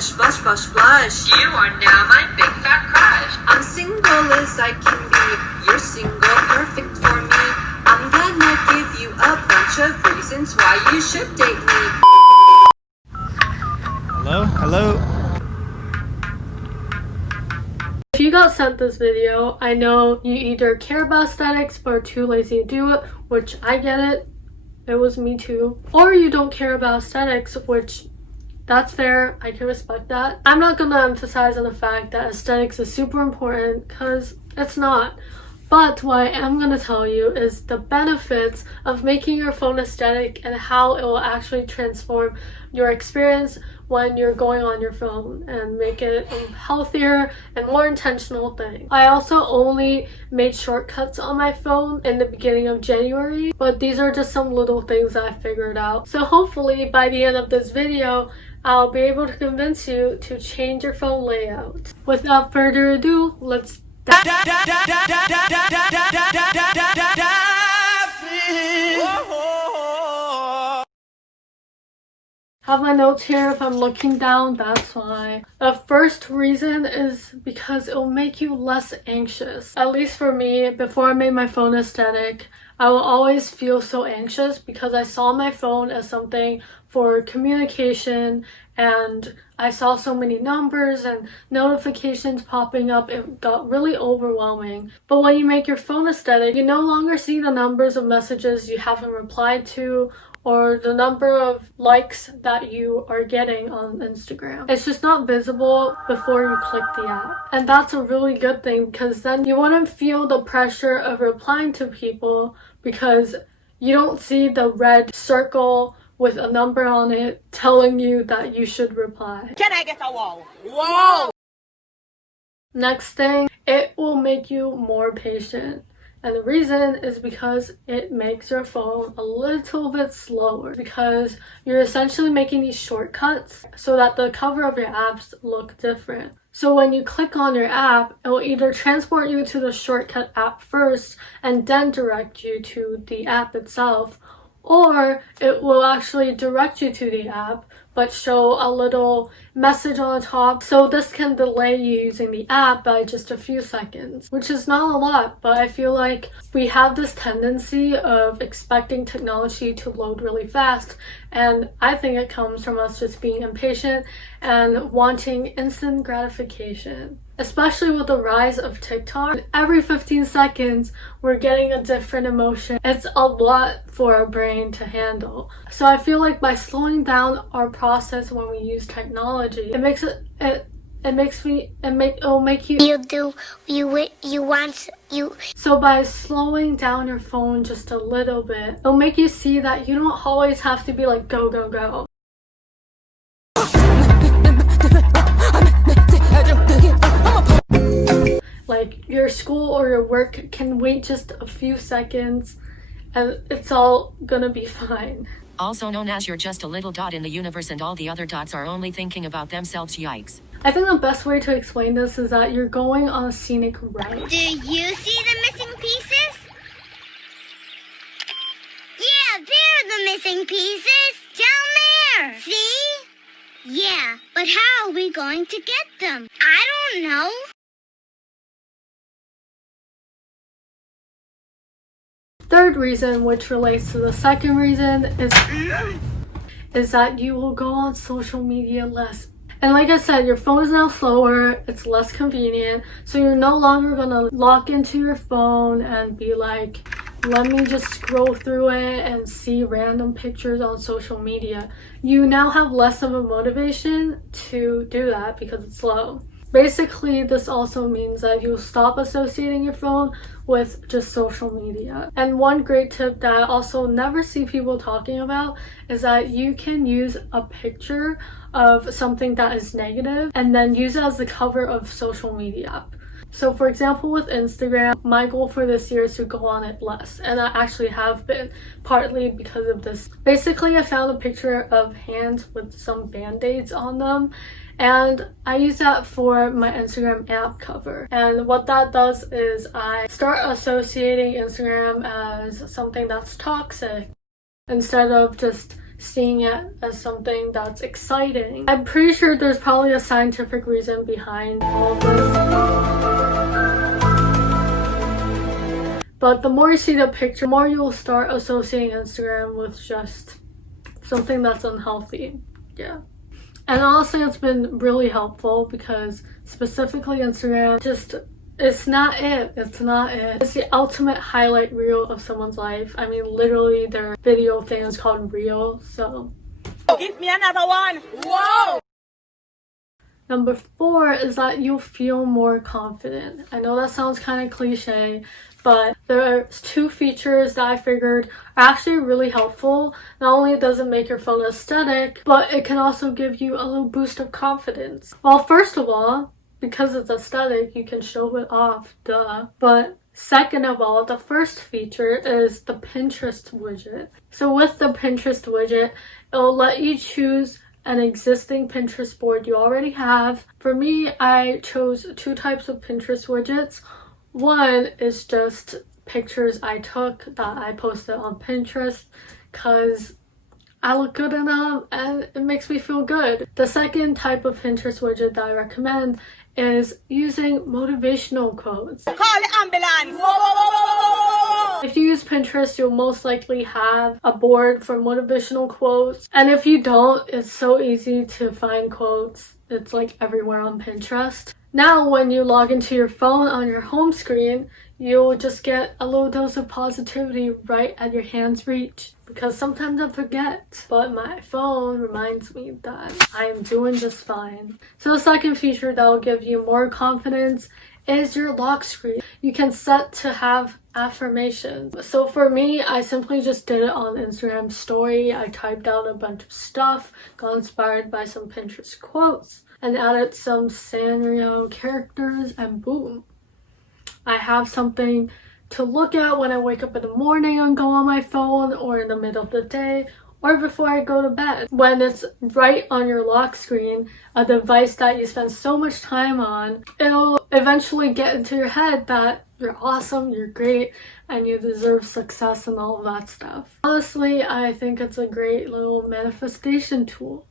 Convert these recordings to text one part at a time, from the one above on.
blush, blush, blush, blush. You are now my big fat crush. I'm single as I can be. You're single, perfect for me. I'm gonna give you a bunch of reasons why you should date me. Hello? If you got sent this video, I know you either care about aesthetics but are too lazy to do it, which I get it. It was me too. Or you don't care about aesthetics, which that's fair. I can respect that. I'm not gonna emphasize on the fact that aesthetics is super important because it's not. But what I am going to tell you is the benefits of making your phone aesthetic and how it will actually transform your experience when you're going on your phone and make it a healthier and more intentional thing. I also only made shortcuts on my phone in the beginning of January, but these are just some little things that I figured out. So hopefully by the end of this video, I'll be able to convince you to change your phone layout. Without further ado, let's have my notes here. If I'm looking down, that's why. The first reason is because it will make you less anxious. At least for me, before I made my phone aesthetic, I will always feel so anxious because I saw my phone as something for communication and I saw so many numbers and notifications popping up. It got really overwhelming. But when you make your phone aesthetic, you no longer see the numbers of messages you haven't replied to or the number of likes that you are getting on Instagram. It's just not visible before you click the app. And that's a really good thing because then you wouldn't feel the pressure of replying to people because you don't see the red circle with a number on it telling you that you should reply. Can I get a whoa? Whoa! Next thing, it will make you more patient. And the reason is because it makes your phone a little bit slower because you're essentially making these shortcuts so that the cover of your apps look different. So when you click on your app, it will either transport you to the shortcut app first and then direct you to the app itself, or it will actually direct you to the app but show a little message on the top. So this can delay you using the app by just a few seconds, which is not a lot, but I feel like we have this tendency of expecting technology to load really fast, and I think it comes from us just being impatient and wanting instant gratification. Especially with the rise of TikTok, every 15 seconds we're getting a different emotion. It's a lot for our brain to handle. So I feel like by slowing down our process when we use technology, it'll make you So by slowing down your phone just a little bit, it'll make you see that you don't always have to be like go, go, go. Like your school or your work can wait just a few seconds and it's all gonna be fine. Also known as you're just a little dot in the universe and all the other dots are only thinking about themselves. Yikes. I think the best way to explain this is that you're going on a scenic route. Do you see the missing pieces? Yeah, they're the missing pieces. Down there. See? Yeah, but how are we going to get them? I don't know. Third reason, which relates to the second reason, is that you will go on social media less. And like I said, your phone is now slower, it's less convenient, so you're no longer gonna log into your phone and be like, let me just scroll through it and see random pictures on social media. You now have less of a motivation to do that because it's slow. Basically, this also means that you'll stop associating your phone with just social media. And one great tip that I also never see people talking about is that you can use a picture of something that is negative and then use it as the cover of social media app. So for example, with Instagram, my goal for this year is to go on it less, and I actually have been, partly because of this. Basically, I found a picture of hands with some band-aids on them, and I use that for my Instagram app cover. And what that does is I start associating Instagram as something that's toxic instead of just seeing it as something that's exciting. I'm pretty sure there's probably a scientific reason behind all of this. But the more you see the picture, the more you'll start associating Instagram with just something that's unhealthy. Yeah. And honestly, it's been really helpful because specifically Instagram, it's not it. It's not it. It's the ultimate highlight reel of someone's life. I mean, literally, their video thing is called Reel, so. Give me another one. Whoa! Number 4 is that you'll feel more confident. I know that sounds kind of cliche, but there's 2 features that I figured are actually really helpful. Not only does it make your phone aesthetic, but it can also give you a little boost of confidence. Well, first of all, because it's aesthetic, you can show it off, duh. But second of all, the first feature is the Pinterest widget. So with the Pinterest widget, it'll let you choose an existing Pinterest board you already have. For me, I chose 2 types of Pinterest widgets. One is just pictures I took that I posted on Pinterest because I look good in them and it makes me feel good. The second type of Pinterest widget that I recommend is using motivational quotes. Call the ambulance. Whoa, whoa, whoa, whoa, whoa. If you use Pinterest, you'll most likely have a board for motivational quotes. And if you don't, it's so easy to find quotes. It's like everywhere on Pinterest. Now, when you log into your phone on your home screen, you'll just get a little dose of positivity right at your hand's reach. Because sometimes I forget, but my phone reminds me that I am doing just fine. So the second feature that will give you more confidence is your lock screen. You can set to have affirmations. So for me, I simply just did it on Instagram story. I typed out a bunch of stuff, got inspired by some Pinterest quotes, and added some Sanrio characters, and boom. I have something to look at when I wake up in the morning and go on my phone, or in the middle of the day, or before I go to bed. When it's right on your lock screen, a device that you spend so much time on, it'll eventually get into your head that you're awesome, you're great, and you deserve success and all of that stuff. Honestly, I think it's a great little manifestation tool.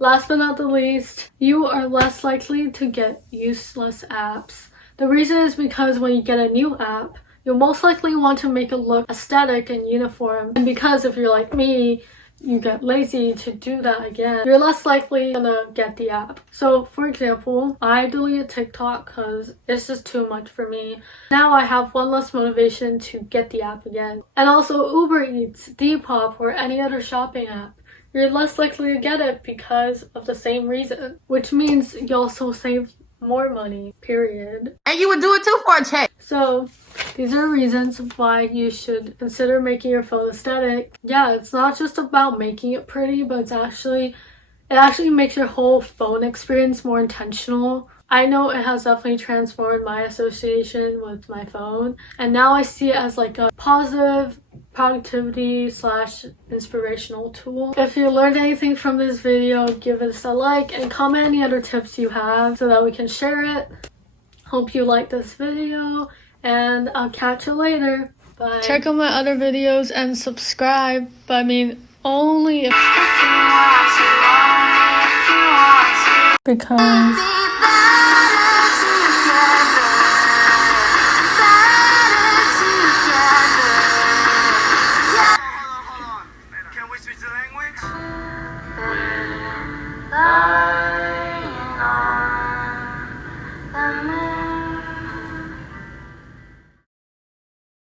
Last but not the least, you are less likely to get useless apps. The reason is because when you get a new app, you'll most likely want to make it look aesthetic and uniform. And because if you're like me, you get lazy to do that again, you're less likely gonna get the app. So for example, I deleted TikTok because it's just too much for me. Now I have one less motivation to get the app again. And also Uber Eats, Depop, or any other shopping app. You're less likely to get it because of the same reason, which means you also save more money, period. And you would do it too for a check. So these are reasons why you should consider making your phone aesthetic. Yeah, it's not just about making it pretty, but it actually makes your whole phone experience more intentional. I know it has definitely transformed my association with my phone, and now I see it as like a positive productivity / inspirational tool. If you learned anything from this video, give us a like and comment any other tips you have so that we can share it. Hope you liked this video, and I'll catch you later. Bye. Check out my other videos and subscribe, but I mean only if because Can we switch the language?